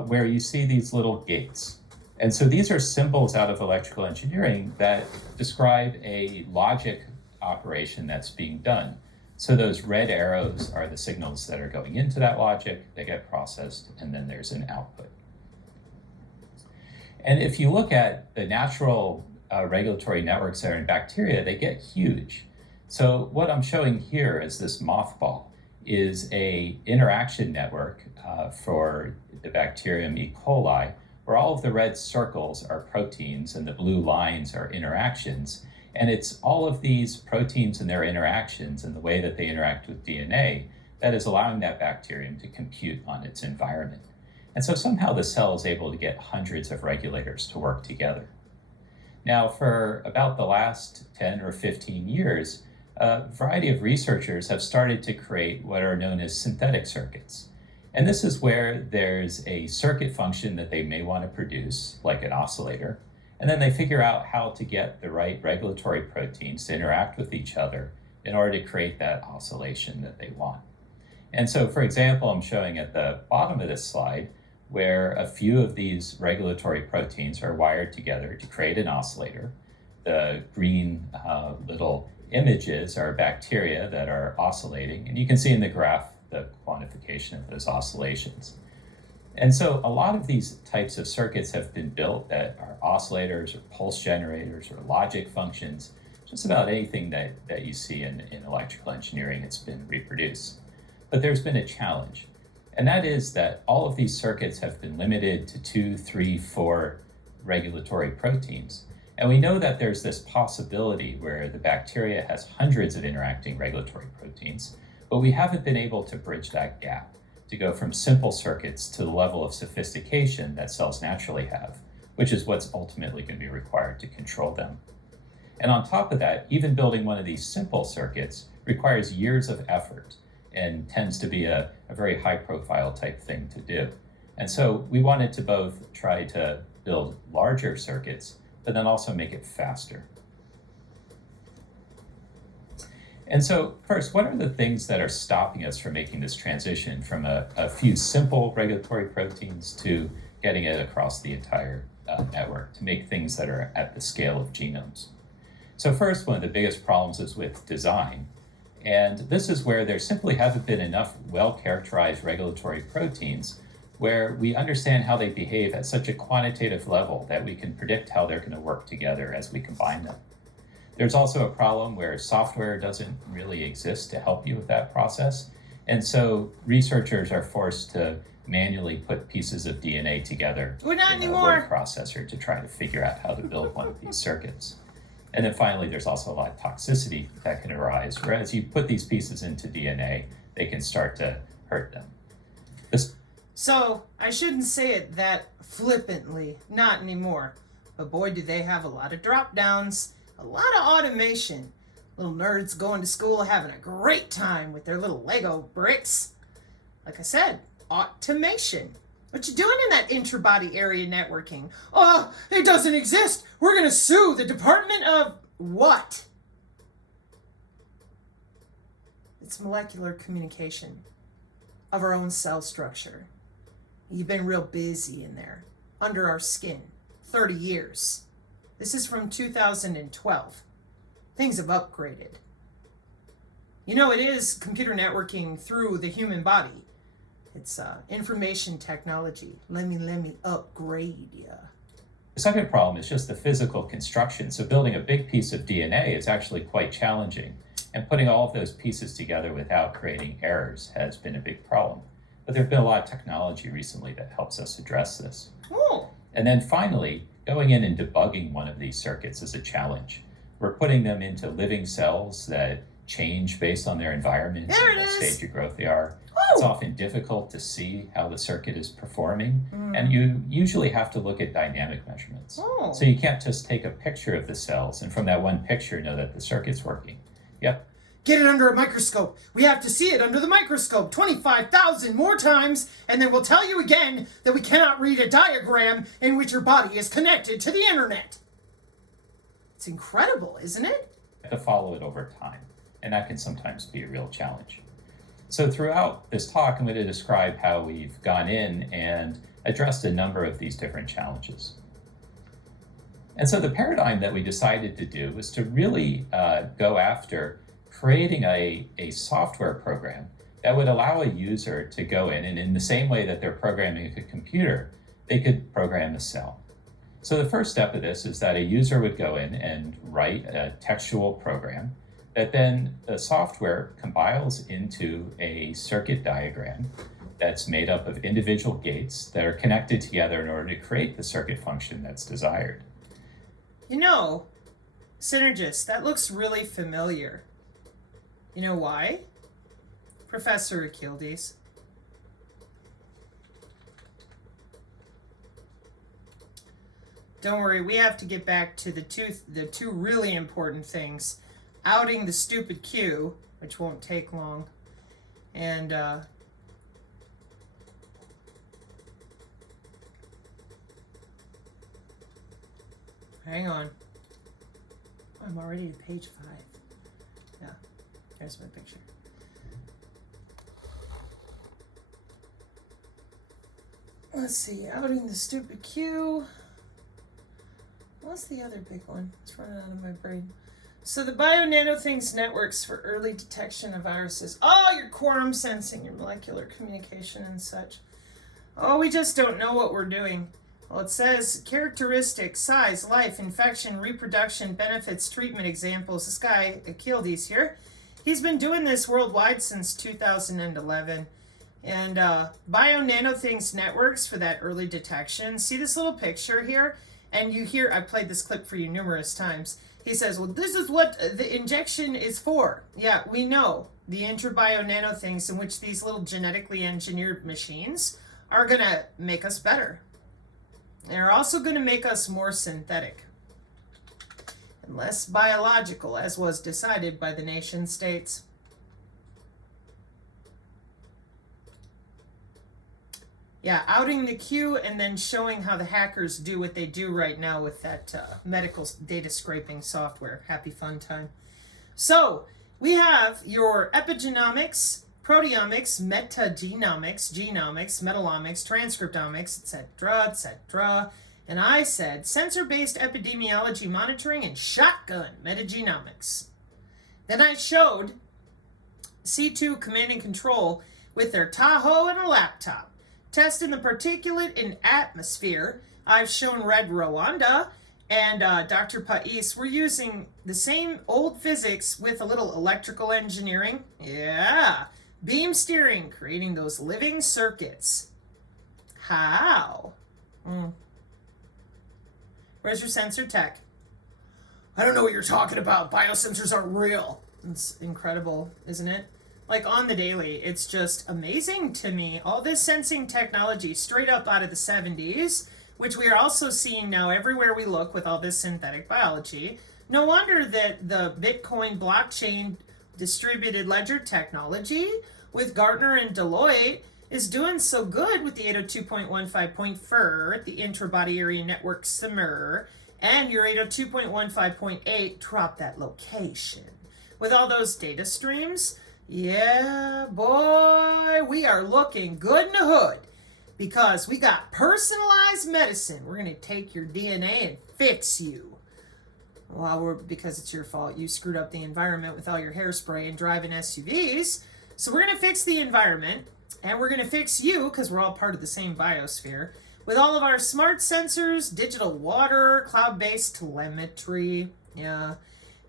where you see these little gates. And so these are symbols out of electrical engineering that describe a logic operation that's being done. So those red arrows are the signals that are going into that logic, they get processed, and then there's an output. And if you look at the natural regulatory networks that are in bacteria, they get huge. So what I'm showing here is this mothball is a interaction network for the bacterium E. coli where all of the red circles are proteins and the blue lines are interactions. And it's all of these proteins and their interactions and the way that they interact with DNA that is allowing that bacterium to compute on its environment. And so somehow the cell is able to get hundreds of regulators to work together. Now, for about the last 10 or 15 years, a variety of researchers have started to create what are known as synthetic circuits. And this is where there's a circuit function that they may want to produce, like an oscillator, and then they figure out how to get the right regulatory proteins to interact with each other in order to create that oscillation that they want. And so, for example, I'm showing at the bottom of this slide where a few of these regulatory proteins are wired together to create an oscillator. The green little images are bacteria that are oscillating, and you can see in the graph the quantification of those oscillations. And so a lot of these types of circuits have been built that are oscillators or pulse generators or logic functions. Just about anything that you see in electrical engineering, it's been reproduced. But there's been a challenge, and that is that all of these circuits have been limited to 2, 3, 4 regulatory proteins. And we know that there's this possibility where the bacteria has hundreds of interacting regulatory proteins, but we haven't been able to bridge that gap to go from simple circuits to the level of sophistication that cells naturally have, which is what's ultimately going to be required to control them. And on top of that, even building one of these simple circuits requires years of effort and tends to be a very high profile type thing to do. And so we wanted to both try to build larger circuits, but then also make it faster. And so first, what are the things that are stopping us from making this transition from a few simple regulatory proteins to getting it across the entire network to make things that are at the scale of genomes? So first, one of the biggest problems is with design. And this is where there simply haven't been enough well-characterized regulatory proteins where we understand how they behave at such a quantitative level that we can predict how they're going to work together as we combine them. There's also a problem where software doesn't really exist to help you with that process. And so researchers are forced to manually put pieces of DNA together in a word processor to try to figure out how to build one of these circuits. And then finally, there's also a lot of toxicity that can arise, whereas you put these pieces into DNA, they can start to hurt them. So I shouldn't say it that flippantly, not anymore. But boy, do they have a lot of drop downs. A lot of automation. Little nerds going to school having a great time with their little Lego bricks. Like I said, automation. What you doing in that intra-body area networking? Oh, it doesn't exist. We're going to sue the Department of what? It's molecular communication of our own cell structure. You've been real busy in there, under our skin, 30 years. This is from 2012. Things have upgraded. You know, it is computer networking through the human body. It's information technology. Let me upgrade ya. The second problem is just the physical construction. So building a big piece of DNA is actually quite challenging. And putting all of those pieces together without creating errors has been a big problem. But there have been a lot of technology recently that helps us address this. Oh. And then finally, going in and debugging one of these circuits is a challenge. We're putting them into living cells that change based on their environment and what stage of growth they are. It's often difficult to see how the circuit is performing, and you usually have to look at dynamic measurements. So you can't just take a picture of the cells and from that one picture know that the circuit's working. Yep. Get it under a microscope. We have to see it under the microscope 25,000 more times, and then we'll tell you again that we cannot read a diagram in which your body is connected to the internet. It's incredible, isn't it? You have to follow it over time, and that can sometimes be a real challenge. So throughout this talk, I'm going to describe how we've gone in and addressed a number of these different challenges. And so the paradigm that we decided to do was to really go after creating a software program that would allow a user to go in and in the same way that they're programming a computer, they could program a cell. So the first step of this is that a user would go in and write a textual program that then the software compiles into a circuit diagram that's made up of individual gates that are connected together in order to create the circuit function that's desired. You know, Synergist, that looks really familiar. You know why? Professor Achilles. Don't worry, we have to get back to the two really important things. Outing the stupid Q, which won't take long, and hang on. I'm already at page 5. Yeah, there's my picture. Let's see, outing the stupid Q. What's the other big one? It's running out of my brain. So the bio-nanothings networks for early detection of viruses. Oh, your quorum sensing, your molecular communication and such. Oh, we just don't know what we're doing. Well, it says characteristics, size, life, infection, reproduction, benefits, treatment examples. This guy, Achilles here, he's been doing this worldwide since 2011. And bio-nanothings networks for that early detection. See this little picture here? And you hear, I played this clip for you numerous times. He says, well, this is what the injection is for. Yeah, we know the intrabio nanothings in which these little genetically engineered machines are going to make us better. They're also going to make us more synthetic and less biological, as was decided by the nation states. Yeah, outing the Q and then showing how the hackers do what they do right now with that medical data scraping software. Happy fun time. So we have your epigenomics, proteomics, metagenomics, genomics, metalomics, transcriptomics, etc. And I said sensor-based epidemiology monitoring and shotgun metagenomics. Then I showed C2 command and control with their Tahoe and a laptop. Testing the particulate in atmosphere. I've shown Red Rwanda and Dr. Pais. We're using the same old physics with a little electrical engineering. Yeah. Beam steering, creating those living circuits. How? Where's your sensor tech? I don't know what you're talking about. Biosensors aren't real. It's incredible, isn't it? Like on the daily, it's just amazing to me. All this sensing technology straight up out of the 70s, which we are also seeing now everywhere we look with all this synthetic biology. No wonder that the Bitcoin blockchain distributed ledger technology with Gartner and Deloitte is doing so good with the 802.15.4, the intrabody area network SIMR, and your 802.15.8, drop that location. With all those data streams, yeah, boy, we are looking good in the hood because we got personalized medicine. We're going to take your DNA and fix you. Well, because it's your fault. You screwed up the environment with all your hairspray and driving SUVs. So we're going to fix the environment, and we're going to fix you because we're all part of the same biosphere with all of our smart sensors, digital water, cloud-based telemetry. Yeah,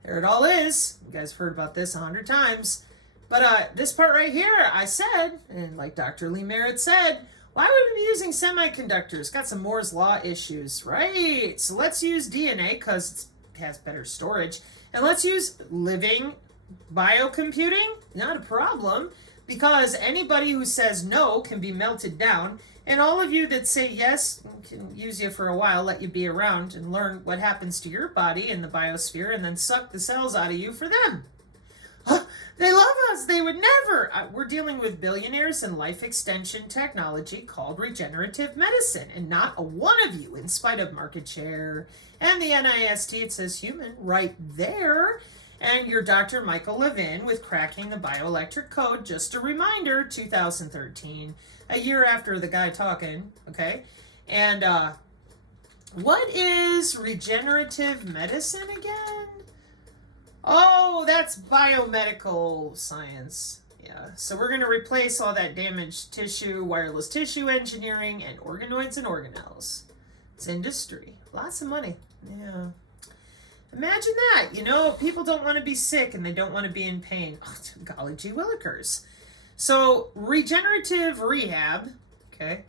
there it all is. You guys have heard about this 100 times. But this part right here, I said, and like Dr. Lee Merritt said, why would we be using semiconductors? Got some Moore's Law issues, right? So let's use DNA because it has better storage. And let's use living biocomputing, not a problem, because anybody who says no can be melted down. And all of you that say yes can use you for a while, let you be around and learn what happens to your body in the biosphere and then suck the cells out of you for them. They love us. They would never. We're dealing with billionaires and life extension technology called regenerative medicine, and not a one of you, in spite of market share. And the NIST, it says human right there. And your Dr. Michael Levin with cracking the bioelectric code. Just a reminder, 2013, a year after the guy talking, okay? And what is regenerative medicine again? Oh, that's biomedical science. Yeah, so we're going to replace all that damaged tissue, wireless tissue engineering, and organoids and organelles. It's industry. Lots of money. Yeah. Imagine that. You know, people don't want to be sick and they don't want to be in pain. Oh, golly gee willikers. So regenerative rehab, okay,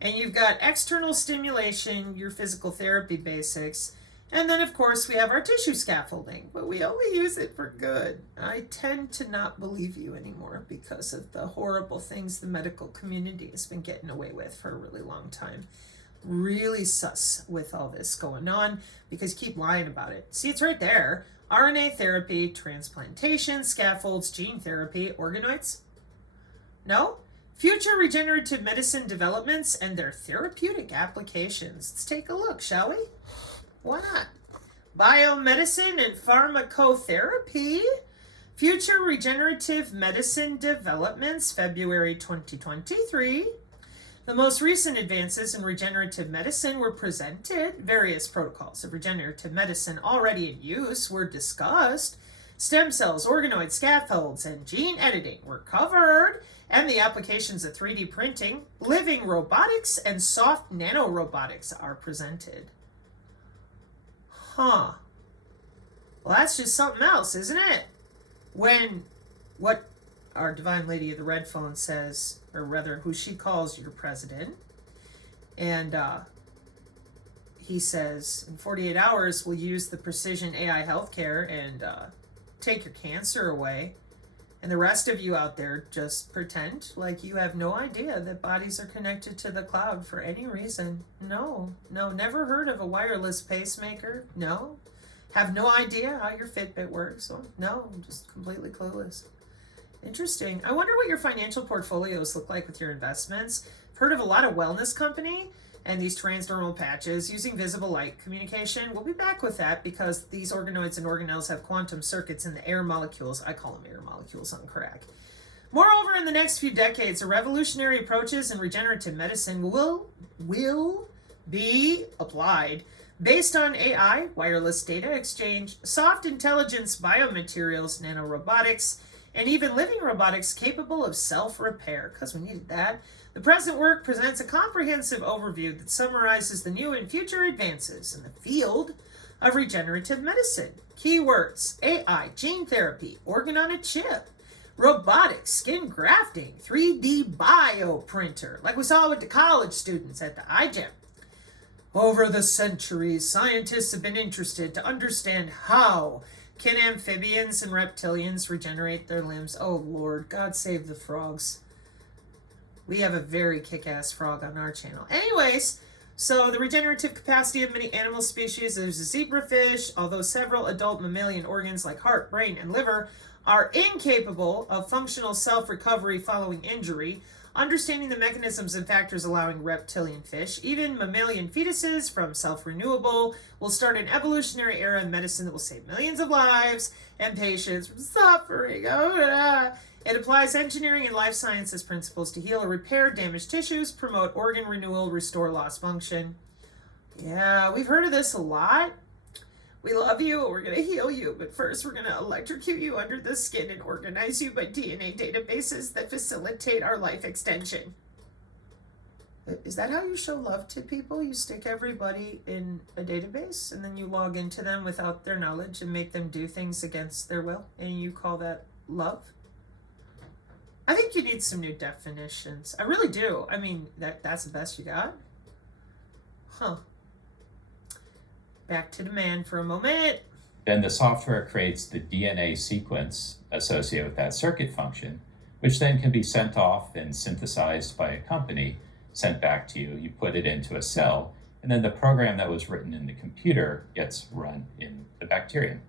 and you've got external stimulation, your physical therapy basics, and then of course we have our tissue scaffolding, but we only use it for good. I tend to not believe you anymore because of the horrible things the medical community has been getting away with for a really long time. Really sus with all this going on because keep lying about it. See, it's right there. RNA therapy, transplantation, scaffolds, gene therapy, organoids. No? Future regenerative medicine developments and their therapeutic applications. Let's take a look, shall we? Why not? Biomedicine and pharmacotherapy. Future regenerative medicine developments, February 2023. The most recent advances in regenerative medicine were presented. Various protocols of regenerative medicine already in use were discussed. Stem cells, organoids, scaffolds, and gene editing were covered, and the applications of 3D printing, living robotics, and soft nanorobotics are presented. Huh. Well, that's just something else, isn't it? When what our Divine Lady of the Red Phone says, or rather who she calls your president, and he says in 48 hours we'll use the precision AI healthcare and take your cancer away, and the rest of you out there just pretend like you have no idea that bodies are connected to the cloud for any reason. No, never heard of a wireless pacemaker. No, have no idea how your Fitbit works. No, just completely clueless. Interesting. I wonder what your financial portfolios look like with your investments. I've heard of a lot of wellness company and these transdermal patches using visible light communication. We'll be back with that because these organoids and organelles have quantum circuits in the air molecules. I call them air molecules on crack. Moreover, in the next few decades, the revolutionary approaches in regenerative medicine will be applied based on AI, wireless data exchange, soft intelligence, biomaterials, nanorobotics, and even living robotics capable of self-repair, because we needed that. The present work presents a comprehensive overview that summarizes the new and future advances in the field of regenerative medicine. Keywords: AI, gene therapy, organ on a chip, robotics, skin grafting, 3D bioprinter, like we saw with the college students at the iGEM. Over the centuries, scientists have been interested to understand how can amphibians and reptilians regenerate their limbs. Oh Lord, God save the frogs. We have a very kick-ass frog on our channel. Anyways, so the regenerative capacity of many animal species, there's a zebrafish, although several adult mammalian organs like heart, brain, and liver are incapable of functional self-recovery following injury. Understanding the mechanisms and factors allowing reptilian fish, even mammalian fetuses, from self-renewable will start an evolutionary era in medicine that will save millions of lives and patients from suffering. It applies engineering and life sciences principles to heal or repair damaged tissues, promote organ renewal, restore lost function. Yeah, we've heard of this a lot. We love you, we're going to heal you, but first we're going to electrocute you under the skin and organize you by DNA databases that facilitate our life extension. Is that how you show love to people? You stick everybody in a database and then you log into them without their knowledge and make them do things against their will, and you call that love? I think you need some new definitions. I really do. I mean, that's the best you got? Huh. Back to the man for a moment. Then the software creates the DNA sequence associated with that circuit function, which then can be sent off and synthesized by a company, sent back to you. You put it into a cell, and then the program that was written in the computer gets run in the bacterium.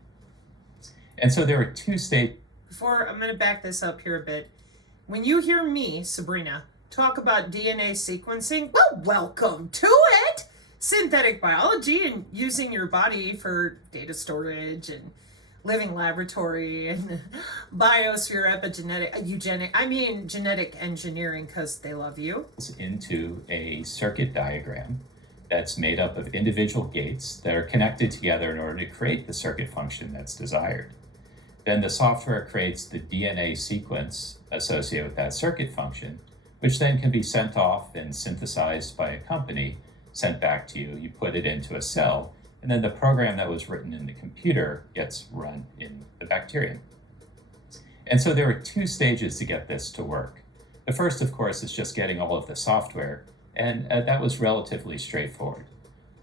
And so there are two stages. Before, I'm going to back this up here a bit. When you hear me, Sabrina, talk about DNA sequencing, well, welcome to it! Synthetic biology and using your body for data storage and living laboratory and biosphere genetic engineering, because they love you. Into a circuit diagram that's made up of individual gates that are connected together in order to create the circuit function that's desired. Then the software creates the DNA sequence associated with that circuit function, which then can be sent off and synthesized by a company, sent back to you. You put it into a cell, and then the program that was written in the computer gets run in the bacterium. And so there are two stages to get this to work. The first, of course, is just getting all of the software, and that was relatively straightforward.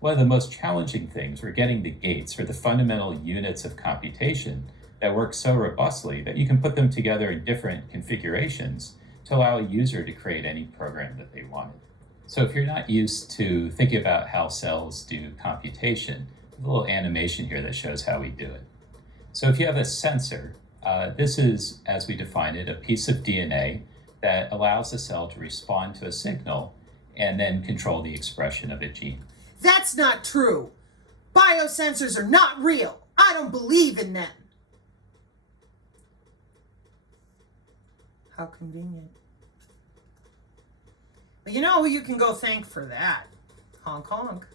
One of the most challenging things were getting the gates, or the fundamental units of computation, that work so robustly that you can put them together in different configurations to allow a user to create any program that they wanted. So if you're not used to thinking about how cells do computation, there's a little animation here that shows how we do it. So if you have a sensor, this is, as we define it, a piece of DNA that allows the cell to respond to a signal and then control the expression of a gene. That's not true. Biosensors are not real. I don't believe in them. How convenient. But you know who you can go thank for that? Honk honk.